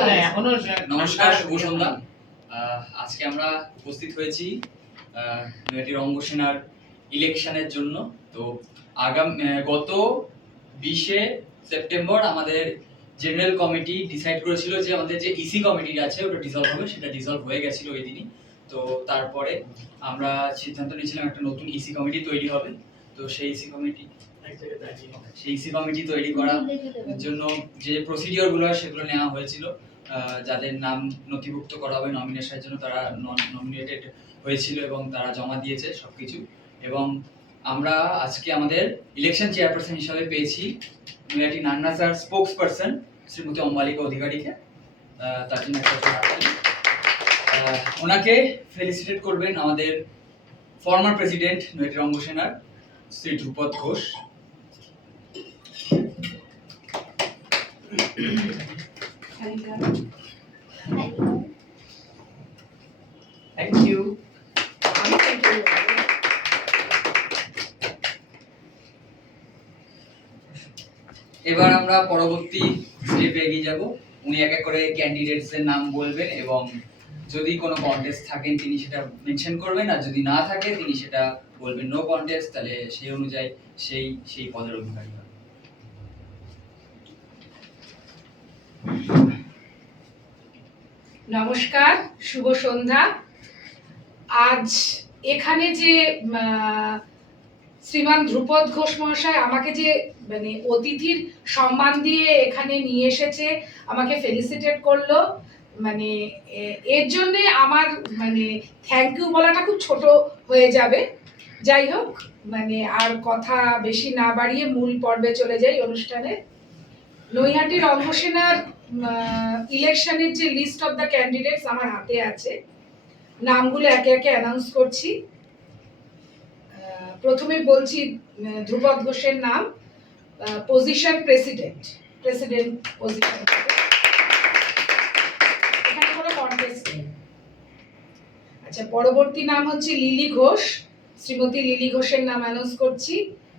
নমস্কার, শুভ সন্ধ্যা। আজকে আমরা উপস্থিত হয়েছি নৈহাটি রঙ্গসেনার ইলেকশনের জন্য। তো গত 20 সেপ্টেম্বর আমাদের জেনারেল কমিটি ডিসাইড করেছিল যে আমাদের যে ইসি কমিটি আছে ওটা ডিসলভ হবে, সেটা ডিসলভ হয়ে গেছিল ওই দিনই। তো তারপরে আমরা সিদ্ধান্ত নিয়েছিলাম একটা নতুন ইসি কমিটি তৈরি হবে। তো সেই ইসি কমিটি তৈরি করার জন্য যে প্রসিডিওরগুলো সেগুলো নেওয়া হয়েছিল। যাদের নাম নথিভুক্ত করা হবে নমিনেশনের জন্য তারা নমিনেটেড হয়েছিল এবং তারা জমা দিয়েছে সবকিছু। এবং আমরা আজকে আমাদের ইলেকশন চেয়ারপারসন হিসাবে পেয়েছি নৈহাটি নান্নাসার স্পোকস পারসন শ্রীমতী অম্বালিকা অধিকারীকে। তার জন্য একটা ওনাকে ফেলিসিটেট করবেন আমাদের ফর্মার প্রেসিডেন্ট নৈহাটি রঙ্গসেনার শ্রী ধ্রুপদ ঘোষ। Thank you. এবার আমরা পরবর্তী স্টেপে এগিয়ে যাব। উনি এক এক করে ক্যান্ডিডেটসদের নাম বলবেন এবং যদি কোনো কন্টেস্ট থাকেন তিনি সেটা মেনশন করবেন, আর যদি না থাকে তিনি সেটা বলবেন নো কন্টেস্ট, তাহলে সেই অনুযায়ী সেই পদের অধিকারী হবে। নমস্কার, শুভ সন্ধ্যা। আজ এখানে যে শ্রীমান ধ্রুপদ ঘোষ মহাশয় আমাকে যে মানে অতিথির সম্মান দিয়ে এখানে নিয়ে এসেছে, আমাকে ফেলিসিটেট করলো, মানে এর জন্য আমার মানে থ্যাংক ইউ বলাটা খুব ছোট হয়ে যাবে। যাই হোক, মানে আর কথা বেশি না বাড়িয়ে মূল পর্বে চলে যাই অনুষ্ঠানে। নৈহাটি রঙ্গসেনার ইলেকশনের যে লিস্ট অফ দ্য ক্যান্ডিডেটস আমার হাতে আছে, নামগুলো একে একে অ্যানাউন্স করছি। প্রথমে বলছি ধ্রুপদ ঘোষের নাম, পজিশন প্রেসিডেন্ট পজিশন, এখানে কোনো কন্টেস্ট নেই। আচ্ছা, পরবর্তী নাম হচ্ছে লিলি ঘোষ, শ্রীমতী লিলি ঘোষের নাম অ্যানাউন্স করছি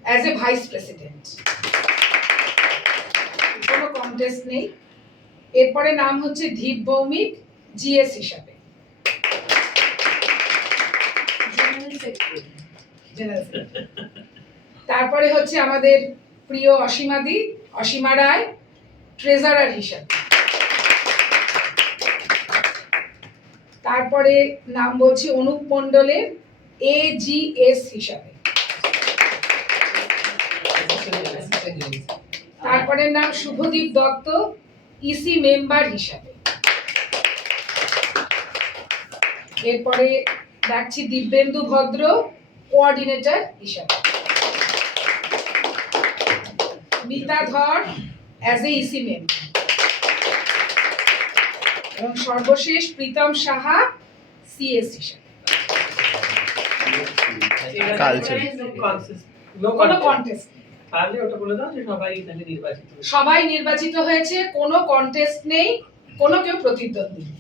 অ্যাজ এ ভাইস প্রেসিডেন্ট, কোনো কন্টেস্ট নেই। এরপরে নাম হচ্ছে দীপ ভৌমিক, জিএস হিসাবে। তারপরে হচ্ছে আমাদের প্রিয় অসীমা রায়, ট্রেজারার হিসাবে। তারপরে নাম বলছি অনুপ মণ্ডলের, এজিএস হিসাবে। তারপরে নাম শুভদীপ দত্ত, ইসি মেম্বার হিসাবে। এরপরে ডাকছি দিব্যেন্দু ভদ্র, কোঅর্ডিনেটর হিসাবে। মিতা ধর অ্যাজ এ ইসি মেম্বার। এবং সর্বশেষ প্রীতম সাহা, সিএস হিসাবে। সবাই নির্বাচিত হয়েছে, কোনো কন্টেস্ট নেই, কোনো কেউ প্রতিদ্বন্দ্বী নেই।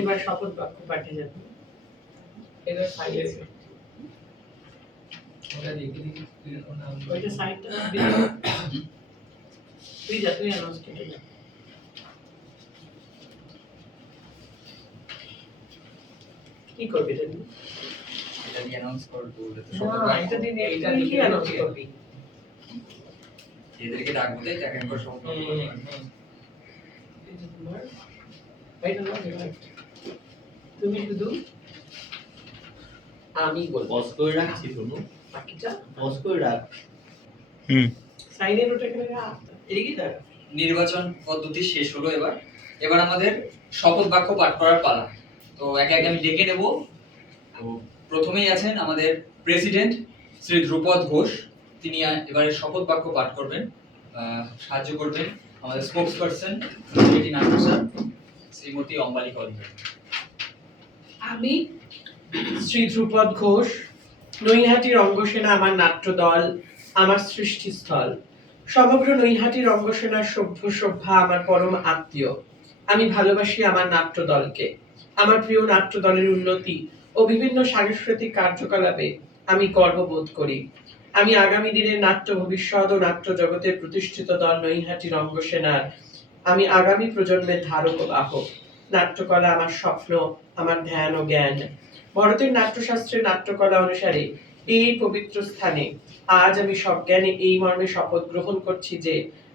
এবার শপথ বাক্য পাঠে যাবে। এবার ফাইলে ওটা দেখে দিই, ওইটা সাইডটা তুই যা, তুই অ্যানাউন্স করে যা। কি করবি এটা দিয়ে অ্যানাউন্স করবো, এটা দিয়ে কি অ্যানাউন্স করবি? এদেরকে ডাকবো, তাই এক এক করে সব তুমি শুধু আমি বল পজ করে রাখছি, শোনো বাকিটা পজ করে রাখ। সাইনের ওটা এখানে এদিকে দেখ। নির্বাচন পদ্ধতি শেষ হলো। এবার আমাদের শপথ বাক্য পাঠ করার পালা। তো একে একে আমি ডেকে নেব। তো প্রথমেই আছেন আমাদের প্রেসিডেন্ট শ্রী ধ্রুপদ ঘোষ, তিনি এবারে শপথ বাক্য পাঠ করবেন। সাহায্য করবেন আমাদের স্পোকস পারসন নৈহাটি নান্নাসার শ্রীমতী অম্বালিকা অধিকারী। আমি শ্রী ধ্রুপদ ঘোষ, নৈহাটি রঙ্গসেনা আমার নাট্যদল, আমার সৃষ্টিস্থল। সমগ্র নৈহাটি রঙ্গসেনার সভ্যা আমার পরম আত্মীয়। আমি ভালোবাসি আমার নাট্যদলকে। আমার প্রিয় নাট্যদলের উন্নতি ও বিভিন্ন সাংস্কৃতিক কার্যকলাপে আমি গর্ববোধ করি। আমি আগামী দিনের নাট্য ভবিষ্যৎ ও নাট্য জগতের প্রতিষ্ঠিত দল নৈহাটি রঙ্গসেনার আমি আগামী প্রজন্মের ধারক ও বাহক। নাট্যকলা আমার স্বপ্ন, আমার ধ্যান ও জ্ঞান। ভারতের নাট্যশাস্ত্রের নাট্যকলা অনুসারে এই পবিত্র স্থানে আজ আমি সজ্ঞানে এই মর্মে শপথ গ্রহণ করছি যে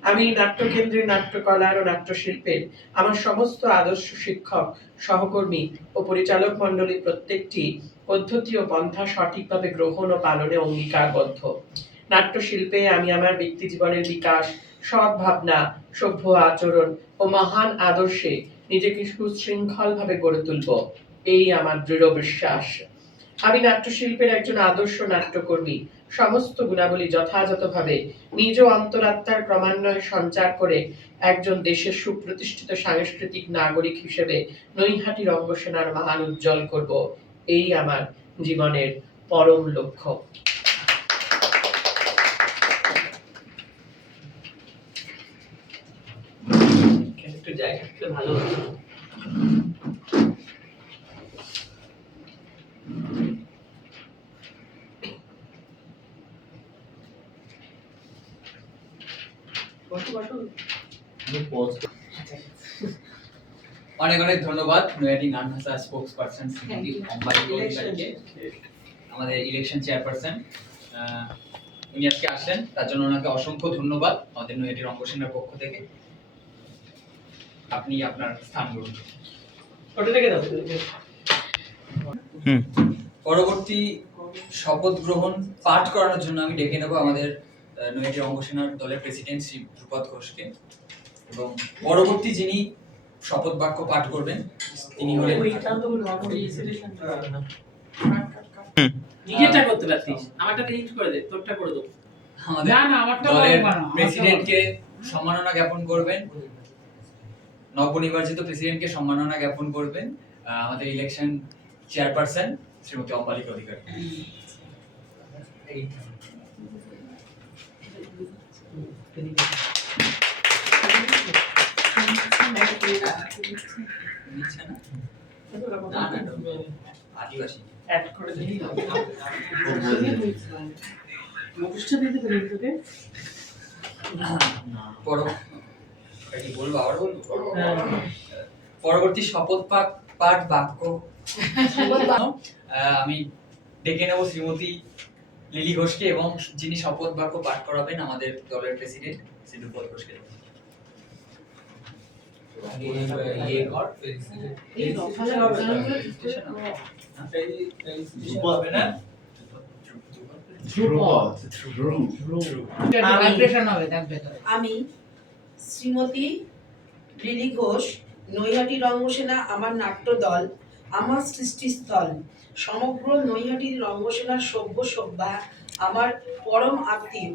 আমি নাট্যকেন্দ্রের নাট্যকলার ও নাট্যশিল্পের আমার সমস্ত আদর্শ শিক্ষক, সহকর্মী ও পরিচালক মণ্ডলী প্রত্যেকটি পদ্ধতি ও পন্থা সঠিকভাবে গ্রহণ ও পালনে অঙ্গীকারবদ্ধ। নাট্যশিল্পে আমি আমার ব্যক্তি জীবনের বিকাশ, সৎ ভাবনা, সভ্য আচরণ ও মহান আদর্শে নিজেকে সুশৃঙ্খলভাবে গড়ে তুলব, এই আমার দৃঢ় বিশ্বাস। আমি নাট্যশিল্পের একজন আদর্শ নাট্যকর্মী, সমস্ত গুণাবলী যথাযথভাবে নিজ অন্তরাত্মার ক্রমান্বয়ে সঞ্চার করে একজন দেশের সুপ্রতিষ্ঠিত সাংস্কৃতিক নাগরিক হিসেবে নৈহাটি রঙ্গসেনার মান উজ্জ্বল করব, এই আমার জীবনের পরম লক্ষ্য। একটু জায়গা একটু ভালো হতো। বসো বসো। অনেক অনেক ধন্যবাদ নৈহাটি গান ভাষা স্পোক্স পারসন শ্রীমতী অম্বালি অধিকারীকে, আমাদের ইলেকশন চেয়ারপারসন। উনি আজকে আসলেন, তার জন্য ওনাকে অসংখ্য ধন্যবাদ আমাদের নৈহাটি রঙ্গসেনার পক্ষ থেকে। আপনি আপনার স্থান গ্রহণ করুন। ওটা থেকে দাও। পরবর্তী শপথ গ্রহণ পাঠ করানোর জন্য আমি ডেকে নেব আমাদের নৈহাটি রঙ্গসেনার দলের প্রেসিডেন্ট শ্রী ধ্রুপদ ঘোষকে, এবং পরবর্তী যিনি শপথ বাক্য পাঠ করবেন তিনি হলেন নিজেরটা করতে পারতিস, আমারটা ডিলিট করে দে, তোরটা করে দেব। আমাদের দলের প্রেসিডেন্টকে সম্মাননা জ্ঞাপন করবেন, নবনির্বাচিত প্রেসিডেন্টকে সম্মাননা জ্ঞাপন করবেন আমাদের ইলেকশন চেয়ারপারসন শ্রীমতী অম্বালিকা অধিকারী। আদিবাসী অ্যাড করে দিই। মুখটা দিতে পারি তোকে। বলবো আবার বলবো। পরবর্তী শপথ পাঠ বাক্য আমি ডেকে নেব শ্রীমতী লিলি ঘোষকে, এবং যিনি শপথ বাক্য পাঠ করাবেন আমাদের দলের প্রেসিডেন্ট শ্রী ধ্রুপদ ঘোষকে। আমি শ্রীমতী লিলি ঘোষ, নৈহাটি রঙ্গসেনা আমার নাট্যদল, আমার সৃষ্টিস্থল, সমগ্র নৈহাটি রঙ্গসেনার সভ্য সভ্যা আমার পরম আত্মীয়।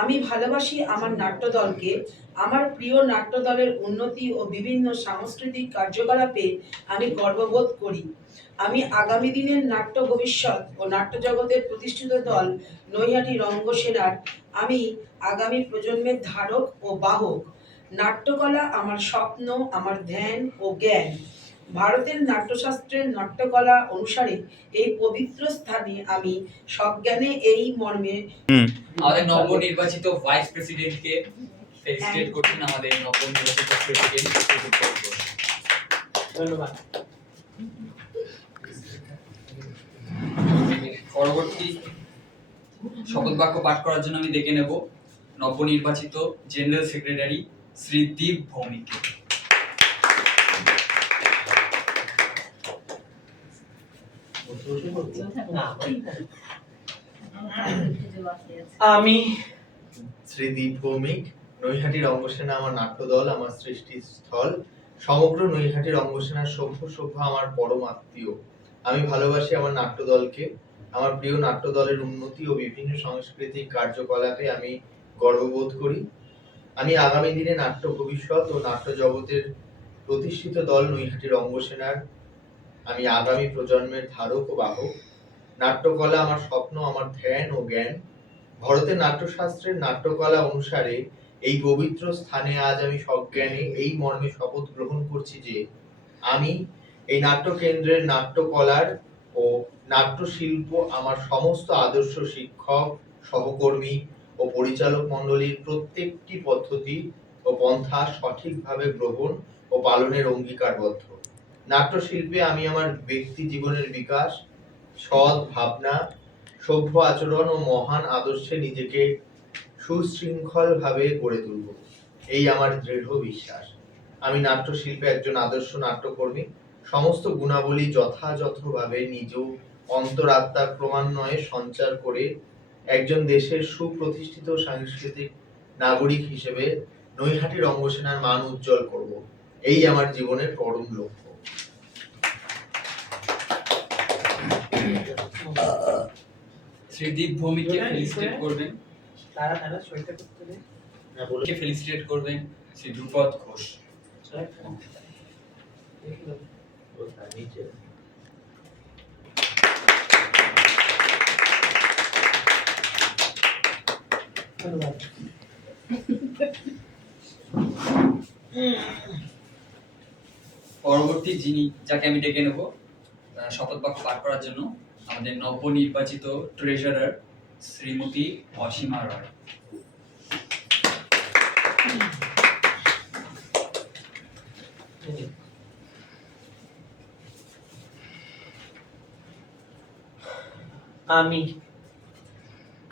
আমি ভালোবাসি আমার নাট্যদলকে। আমার প্রিয় নাট্যদলের উন্নতি ও বিভিন্ন সাংস্কৃতিক কার্যকলাপে আমি গর্ববোধ করি। আমি আগামী দিনের নাট্য ভবিষ্যৎ ও নাট্য জগতের প্রতিষ্ঠিত দল নৈহাটি রঙ্গসেনার আমি আগামী প্রজন্মের ধারক ও বাহক। নাট্যকলা আমার স্বপ্ন, আমার ধ্যান ও জ্ঞান। ভারতের নাট্যশাস্ত্রের নাট্যকলা অনুসারে এই পবিত্র স্থানে আমি সজ্ঞানে এই মর্মে আমাদের নবনির্বাচিত ভাইস প্রেসিডেন্টকে ফেলিসিটেট করছেন আমাদের নবনির্বাচিত প্রেসিডেন্ট শ্রী ধ্রুপদ ঘোষ। ধন্যবাদ। পরবর্তী শপথ বাক্য পাঠ করার জন্য আমি ডেকে নেব নবনির্বাচিত জেনারেল সেক্রেটারি শ্রী দীপ ভৌমিককে। আমি শ্রীদীপ ভৌমিক, নৈহাটি রঙ্গসেনা আমার নাট্যদল, আমার সৃষ্টিস্থল, সমগ্র নৈহাটি রঙ্গসেনার সভ্য সভ্য আমার পরম আত্মীয়। আমি ভালোবাসি আমার নাট্যদলকে। আমার প্রিয় নাট্যদলের উন্নতি ও বিভিন্ন সাংস্কৃতিক কার্যকলাপে আমি গর্ববোধ করি। আমি আগামী দিনে নাট্য ভবিষ্যৎ ও নাট্য জগতের প্রতিষ্ঠিত দল নৈহাটি রঙ্গসেনার আমি আগামী প্রজন্মের ধারক ও বাহক। নাট্যকলা আমার স্বপ্ন, আমার ধ্যান ও জ্ঞান। ভারতের নাট্যশাস্ত্রের নাট্যকলা অনুসারে এই পবিত্র স্থানে আজ আমি সজ্ঞানে এই মর্মে শপথ গ্রহণ করছি যে আমি এই নাট্যকেন্দ্রের নাট্যকলার ও নাট্যশিল্প আমার সমস্ত আদর্শ শিক্ষক, সহকর্মী ও পরিচালক মণ্ডলীর প্রত্যেকটি পদ্ধতি ও পন্থা সঠিকভাবে গ্রহণ ও পালনের অঙ্গীকারবদ্ধ। নাট্যশিল্পে আমি আমার ব্যক্তি জীবনের বিকাশ, সৎ ভাবনা, সভ্য আচরণ ও মহান আদর্শে নিজেকে সুশৃঙ্খলভাবে গড়ে তুলব, এই আমার দৃঢ় বিশ্বাস। আমি নাট্যশিল্পে একজন আদর্শ নাট্যকর্মী। সমস্ত গুণাবলী যথাযথভাবে নিজ অন্তরাত্মার ক্রমান্বয়ে সঞ্চার করে একজন দেশের সুপ্রতিষ্ঠিত সাংস্কৃতিক নাগরিক হিসেবে নৈহাটি রঙ্গসেনার মান উজ্জ্বল করব, এই আমার জীবনের পরম লক্ষ্য। শ্রীদীপ ভৌমিককে ফেলিসিটেট করবেন। তারা সইটা করতে দে। কে ফেলিসিটেট করবেন শ্রী ধ্রুপদ ঘোষ। ধন্যবাদ। পরবর্তী যাকে আমি ডেকে নেব শপথ বাক্য পাঠ করার জন্য আমাদের নবনির্বাচিত ট্রেজারার শ্রীমতী অসীমা রয়।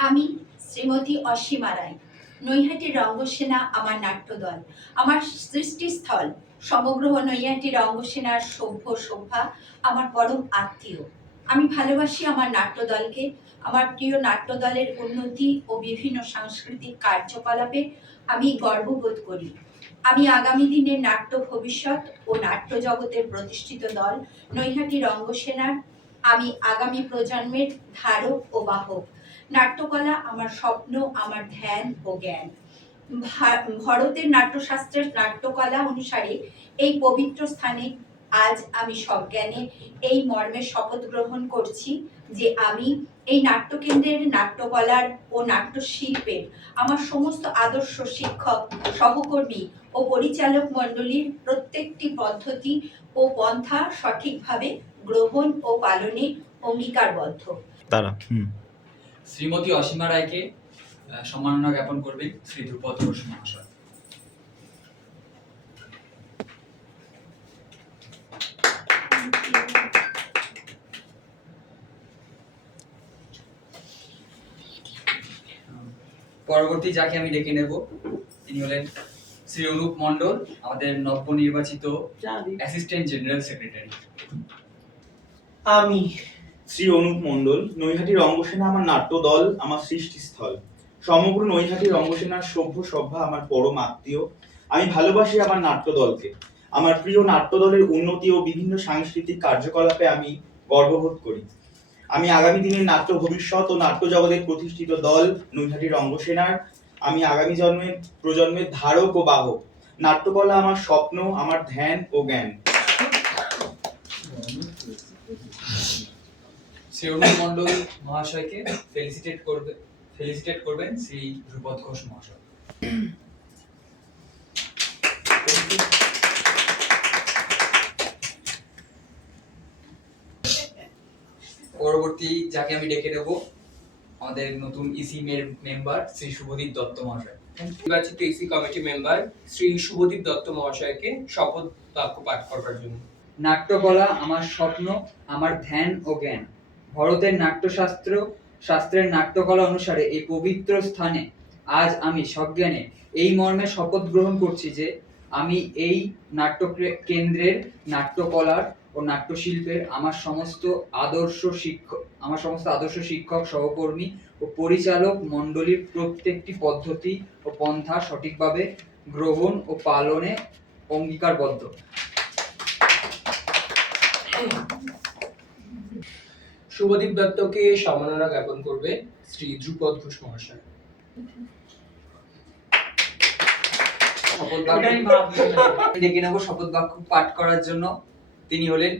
আমি শ্রীমতী অসীমা রায়, নৈহাটি রঙ্গসেনা আমার নাট্যদল, আমার সৃষ্টিস্থল, সমগ্র নৈহাটি রঙ্গসেনার সভ্য সভ্যা আমার পরম আত্মীয়। আমি ভালোবাসি আমার নাট্যদলকে। আমার প্রিয় নাট্যদলের উন্নতি ও বিভিন্ন সাংস্কৃতিক কার্যকলাপে আমি গর্ববোধ করি। আমি আগামী দিনের নাট্য ভবিষ্যৎ ও নাট্য জগতের প্রতিষ্ঠিত দল নৈহাটি রঙ্গসেনার আমি আগামী প্রজন্মের ধারক ও বাহক। নাট্যকলা আমার স্বপ্ন, আমার ধ্যান ও জ্ঞান। ভারতের নাট্যশাস্ত্রের নাট্যকলা অনুসারে এই পবিত্র স্থানে আজ আমি সজ্ঞানে এই মর্মে শপথ গ্রহণ করছি যে আমি এই নাট্যকেন্দ্রের নাট্যকলার ও নাট্যশিল্পের আমার সমস্ত আদর্শ শিক্ষক, সহকর্মী ও পরিচালক মণ্ডলীর প্রত্যেকটি পদ্ধতি ও পন্থা সঠিকভাবে গ্রহণ ও পালনে অঙ্গীকারবদ্ধ। শ্রীমতী অসীমা রায়কে সম্মাননা জ্ঞাপন করবেন শ্রী ধ্রুপদ ঘোষ মহাশয়। পরবর্তী যাকে আমি ডেকে নেব তিনি হলেন শ্রী অনুপ মণ্ডল, আমাদের নবনির্বাচিত অ্যাসিস্ট্যান্ট জেনারেল সেক্রেটারি। আমি শ্রী অনুপ মণ্ডল, নৈহাটি রঙ্গসেনা আমার নাট্যদল, আমার সৃষ্টিস্থল, সমগ্র নৈহাটি রঙ্গসেনার সভ্য সভ্যা আমার পরম আত্মীয়। আমি ভালোবাসি আমার নাট্যদলকে। আমার প্রিয় নাট্যদলের উন্নতি ও বিভিন্ন সাংস্কৃতিক কার্যকলাপে আমি গর্ববোধ করি। আমি আগামী দিনের নাট্য ভবিষ্যৎ ও নাট্য জগতের প্রতিষ্ঠিত দল নৈহাটি রঙ্গসেনার আমি আগামী প্রজন্মের ধারক ও বাহক। নাট্যকলা আমার স্বপ্ন, আমার ধ্যান ও জ্ঞান। শ্রী অনুপ মণ্ডল মহাশয়কে ফেলিসিটেট করবেন শ্রী ধ্রুপদ ঘোষ মহাশয়। পরবর্তী যাকে আমি ডেকে নেব আমাদের নতুন ইসি মেম্বার শ্রী শুভদীপ দত্ত মহাশয়। নির্বাচিত EC committee member Shri Subhadeep Dutta মহাশয়কে শপথ বাক্য পাঠ করবার জন্য। নাট্যকলা আমার স্বপ্ন, আমার ধ্যান ও জ্ঞান। ভারতের শাস্ত্রের নাট্যকলা অনুসারে এই পবিত্র স্থানে আজ আমি সজ্ঞানে এই মর্মে শপথ গ্রহণ করছি যে আমি এই কেন্দ্রের নাট্যকলার ও নাট্যশিল্পের আমার সমস্ত আদর্শ শিক্ষক, সহকর্মী ও পরিচালক মণ্ডলীর প্রত্যেকটি পদ্ধতি ও পন্থা সঠিকভাবে গ্রহণ ও পালনে অঙ্গীকারবদ্ধ। শুভদীপ দত্তকে সম্মাননা জ্ঞাপন করবে শ্রী ধ্রুপদ ঘোষ মহাশয়। ডেকে নেব শপথ বাক্য পাঠ করার জন্য তিনি হলেন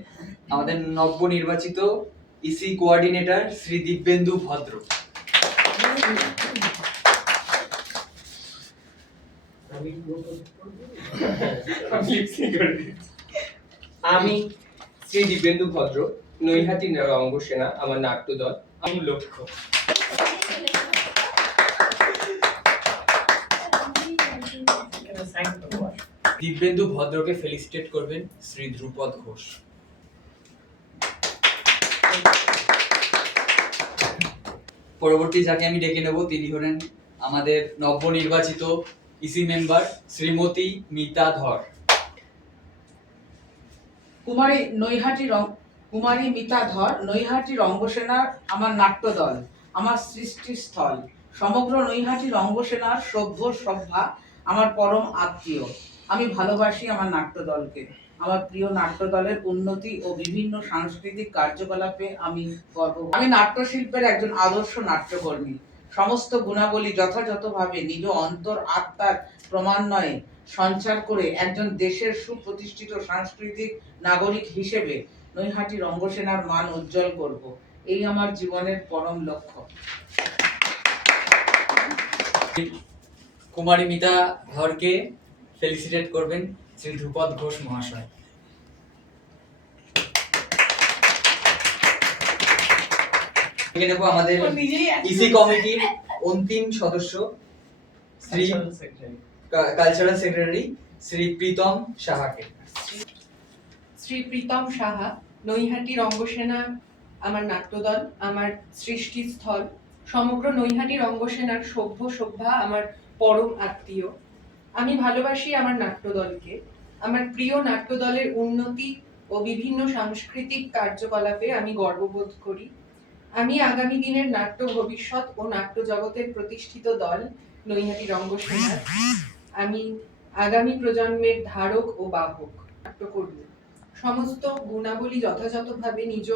আমাদের নবনির্বাচিত ইসি কোঅর্ডিনেটর শ্রী দিব্যেন্দু ভদ্র। আমি শ্রী দিব্যেন্দু ভদ্র, নৈহাটি রঙ্গসেনা আমার নাট্যদল, আমার লক্ষ্য। দিব্যেন্দু ভদ্রকে ফেলিসিটেট করবেন শ্রী ধ্রুপদ ঘোষ। পরবর্তী যাকে আমি ডেকে নেব তিনি হলেন আমাদের নবনির্বাচিত ইসি মেম্বার শ্রীমতী মিতা ধর। কুমারী মিতা ধর, নৈহাটি রঙ্গসেনার আমার নাট্যদল, আমার সৃষ্টিস্থল, সমগ্র নৈহাটি রঙ্গসেনার সভ্য সভ্যা আমার পরম আত্মীয়। আমি ভালোবাসি আমার নাট্যদলকে। আমার প্রিয় নাট্যদলের উন্নতি ও বিভিন্ন সাংস্কৃতিক কার্যকলাপে আমি আমি নাট্যশিল্পের একজন আদর্শ নাট্যকর্মী। সমস্ত গুণাবলী যথাযথভাবে নিজ অন্তর আত্মার ক্রমান্বয়ে সঞ্চার করে একজন দেশের সুপ্রতিষ্ঠিত সাংস্কৃতিক নাগরিক হিসেবে নৈহাটি রঙ্গসেনার মান উজ্জ্বল করব, এই আমার জীবনের পরম লক্ষ্য। কুমারী মিতা ধরকে ফেলিসিটেট করবেন শ্রী ধ্রুপদ ঘোষ মহাশয়। ডেকে নেব আমাদের ইসি কমিটির অন্তিম সদস্য শ্রী কালচারাল সেক্রেটারি শ্রী প্রীতম সাহাকে। শ্রী প্রীতম সাহা, নৈহাটি রঙ্গসেনা আমার নাট্যদল, আমার সৃষ্টিস্থল, সমগ্র নৈহাটি রঙ্গসেনার সভ্য সভ্যা আমার পরম আত্মীয়। আমি ভালোবাসি আমার নাট্যদলকে। আমার প্রিয় নাট্যদলের উন্নতি ও বিভিন্ন সাংস্কৃতিক কার্যকলাপে আমি গর্ববোধ করি। আমি আগামী দিনের নাট্য ভবিষ্যৎ ও নাট্য জগতের প্রতিষ্ঠিত দল নৈহাটি রঙ্গসেনার। আমি আগামী প্রজন্মের ধারক ও বাহক, নাট্যকর্মী। সমস্ত গুণাবলী যথাযথভাবে নিজ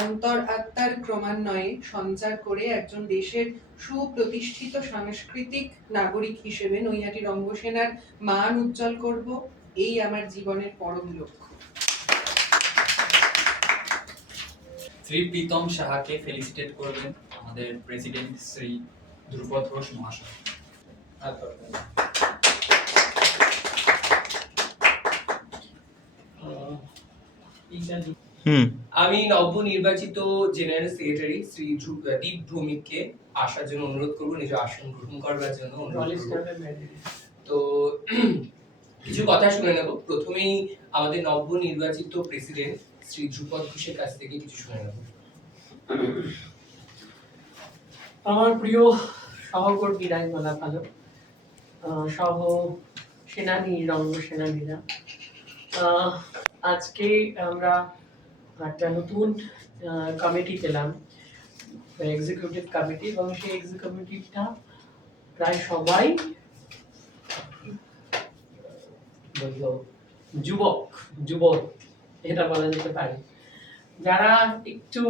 অন্তর আত্মার ক্রমান্বয়ে সঞ্চার করে একজন দেশের সুপ্রতিষ্ঠিত সাংস্কৃতিক নাগরিক হিসেবে নৈহাটি রঙ্গসেনার মান উজ্জ্বল করব, এই আমার জীবনের পরম লক্ষ্য। শ্রী প্রীতম সাহাকে ফেলিসিটেট করবেন আমাদের প্রেসিডেন্ট শ্রী ধ্রুপদ ঘোষ মহাশয়। আমি নবনির্বাচিত জেনারেল সেক্রেটারি শ্রী দীপ ভৌমিককে আসার জন্য অনুরোধ করবো, নিজ আসন গ্রহণ করবার জন্য অনুরোধ করবো। তো কিছু কথা শুনে নেব। প্রথমেই আমাদের নবনির্বাচিত প্রেসিডেন্ট শ্রী ধ্রুপদ ঘোষের কাছ থেকে কিছু শুনে নেব। আমার প্রিয় সহকর্মীরাই বলা ভালো, সহ সেনানী রঙ্গসেনানীরা, আজকে আমরা একটা নতুন কমিটি পেলাম, এক্সিকিউটিভ কমিটি, এবং সেই এক্সিকিউটিভটা প্রায় সবাই বললো যুবক এটা বলা যেতে পারে। যারা একটু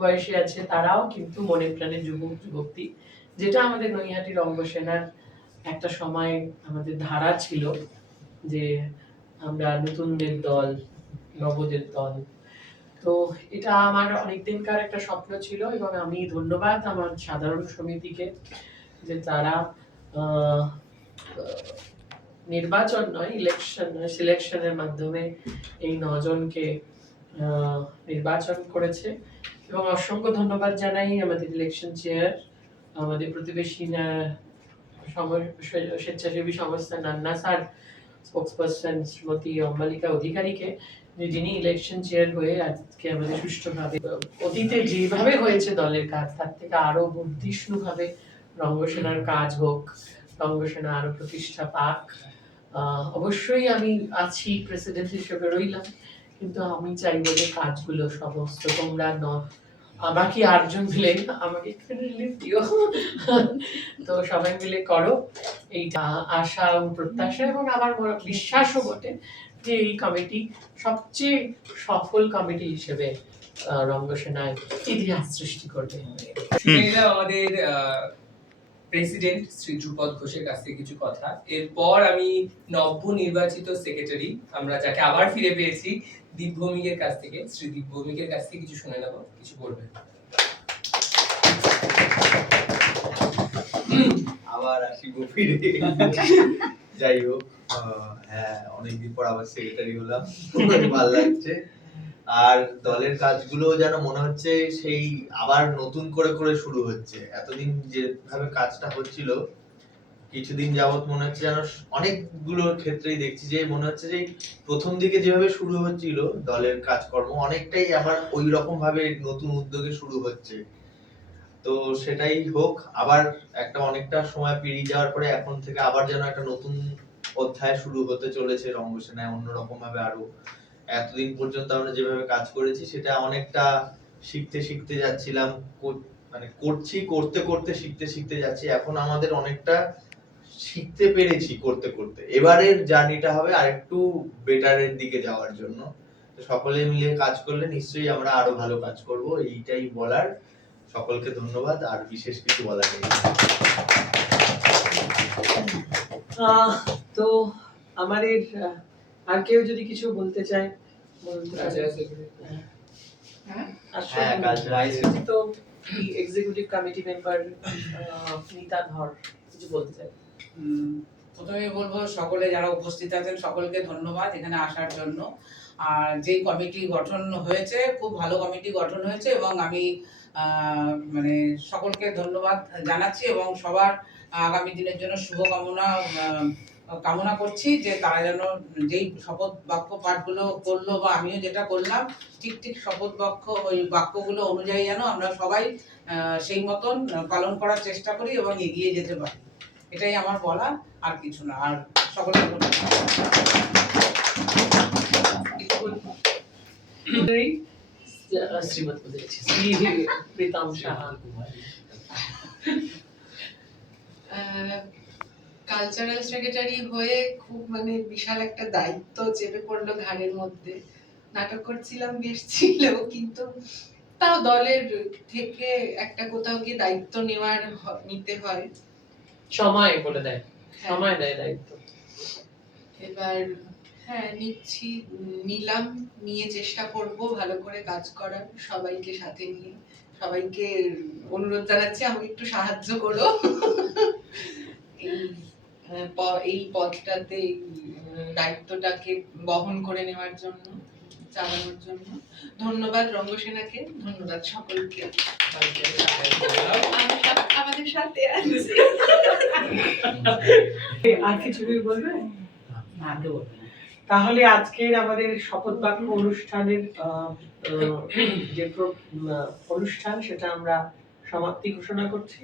বয়সে আছে তারাও কিন্তু মনে প্রাণে যুবতী, যেটা আমাদের নৈহাটি রঙ্গসেনার একটা সময় আমাদের ধারা ছিল যে আমরা নতুনদের দল, নবদের দল। তো এটা আমার অনেকদিনকার একটা স্বপ্ন ছিল, এবং আমি ধন্যবাদ আমার সাধারণ সমিতিকে যে তারা নির্বাচন নয়, সিলেকশনের মাধ্যমে এই 9 জনকে নির্বাচন করেছে। এবং অসংখ্য ধন্যবাদ জানাই আমাদের ইলেকশন চেয়ার, আমাদের প্রতিবেশী স্বেচ্ছাসেবী সংস্থা নান্না স্যার স্পোক্সপারসন শ্রীমতী অম্বালিকা অধিকারীকে, যিনি ইলেকশন চেয়ার হয়ে আজকে আমাদের সুষ্ঠুভাবে, অতীতে যেভাবে হয়েছে দলের কাজ তার থেকে আরো বুদ্ধিষ্ণুভাবে রঙ্গসেনার কাজ হোক, রঙ্গসেনা আরো প্রতিষ্ঠা পাক। অবশ্যই আমি আছি, প্রেসিডেন্ট হিসেবে রইলাম, কিন্তু আমি চাইবো যে কাজগুলো সমস্ত তোমরা বাকি 8 জন মিলে আমাকে একটু রিলিফ দিও, তো সবাই মিলে করো, এইটা আশা ও প্রত্যাশা। এবং আমার বিশ্বাসও বটে যে এই কমিটি সবচেয়ে সফল কমিটি হিসেবে রঙ্গসেনায় ইতিহাস সৃষ্টি করবে। আমাদের প্রেসিডেন্ট শ্রী ধ্রুপদ ঘোষের কাছ থেকে কিছু কথা। এরপর আমি নবনির্বাচিত সেক্রেটারি, আমরা যাকে আবার ফিরে পেয়েছি, দীপ ভৌমিকের কাছ থেকে, শ্রী দীপ ভৌমিকের কাছ থেকে কিছু শুনে নেব, কিছু বলবেন। আবার আসিব ফিরে। যাই হোক, হ্যাঁ, অনেকদিন পর আবার সেক্রেটারি হলাম, ভালো লাগছে। আর দলের কাজগুলো যেন মনে হচ্ছে সেই আবার নতুন করে শুরু হচ্ছে। এতদিন যেভাবে কাজটা হচ্ছিল কিছুদিন যাবত মনে হচ্ছে যেন অনেকগুলো ক্ষেত্রেই দেখছি যে মনে হচ্ছে যে প্রথম দিকে যেভাবে শুরু হচ্ছিল দলের কাজকর্ম অনেকটাই আবার ওই রকম ভাবে নতুন উদ্যোগে শুরু হচ্ছে। তো সেটাই হোক, আবার একটা অনেকটা সময় পেরিয়ে যাওয়ার পরে এখন থেকে আবার যেন একটা নতুন অধ্যায় শুরু হতে চলেছে রঙ্গসেনায় অন্যরকম ভাবে। আরো এতদিন পর্যন্ত আমরা যেভাবে কাজ করেছি সেটা অনেকটা শিখতে শিখতে যাচ্ছিলাম, মানে করছি, করতে করতে শিখতে শিখতে যাচ্ছি। এখন আমাদের অনেকটা শিখতে পেরেছি করতে করতে, এবারের জার্নিটা হবে আরেকটু বেটারের দিকে যাওয়ার জন্য। তো সকলে মিলে কাজ করলে নিশ্চয়ই আমরা আরো ভালো কাজ করব, এইটাই বলার। সকলকে ধন্যবাদ, আর বিশেষ কিছু বলার নেই। তো আমাদের আর কেউ যদি কিছু বলতে চায় বলতে পারে। হ্যাঁ, কালচারাল তো এক্সিকিউটিভ কমিটি মেম্বার নীতা ধর কিছু বলতে চায়। প্রথমে বলবো সকলে যারা উপস্থিত আছেন সকলকে ধন্যবাদ এখানে আসার জন্য। আর যেই কমিটি গঠন হয়েছে খুব ভালো কমিটি গঠন হয়েছে এবং আমি মানে সকলকে ধন্যবাদ জানাচ্ছি এবং সবার আগামী দিনের জন্য শুভকামনা কামনা করছি যে তারা যেন যেই শপথ বাক্য পাঠগুলো করলো বা আমিও যেটা করলাম ঠিক ঠিক শপথ বাক্য ওই বাক্যগুলো অনুযায়ী যেন আমরা সবাই সেই মতন পালন করার চেষ্টা করি এবং এগিয়ে যেতে পারি, এটাই আমার বলা, আর কিছু না। আর সকলে শ্রীমত বলেছি শ্রী প্রীতম সাহা। কালচারাল সেক্রেটারি হয়ে খুব মানে বিশাল একটা দায়িত্ব চেপে পড়লো ঘাড়ের মধ্যে। নাটক করছিলাম বেশ ছিল, কিন্তু তাও দলের থেকে একটা কোথাও গিয়ে দায়িত্ব নিতে হয়। সময় বলে দেয়, সময় দেয় দায়িত্ব। এবার হ্যাঁ নিলাম, নিয়ে চেষ্টা করব ভালো করে কাজ করার, সবাইকে সাথে নিয়ে। সবাইকে অনুরোধ জানাচ্ছি আমাকে একটু সাহায্য করো এই পথটাতে দায়িত্বটাকে বহন করে নেওয়ার জন্য, চালানোর জন্য। ধন্যবাদ রঙ্গসেনাকে, ধন্যবাদ সকলকে আমাদের সাথে আছে। আর কিছু বলবে? তাহলে আজকের আমাদের শপথ বাক্য অনুষ্ঠানের যে অনুষ্ঠান সেটা আমরা সমাপ্তি ঘোষণা করছি।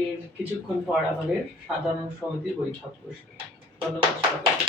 এর কিছুক্ষণ পর আমাদের সাধারণ সমিতির বৈঠক বসবে। ধন্যবাদ সকলকে।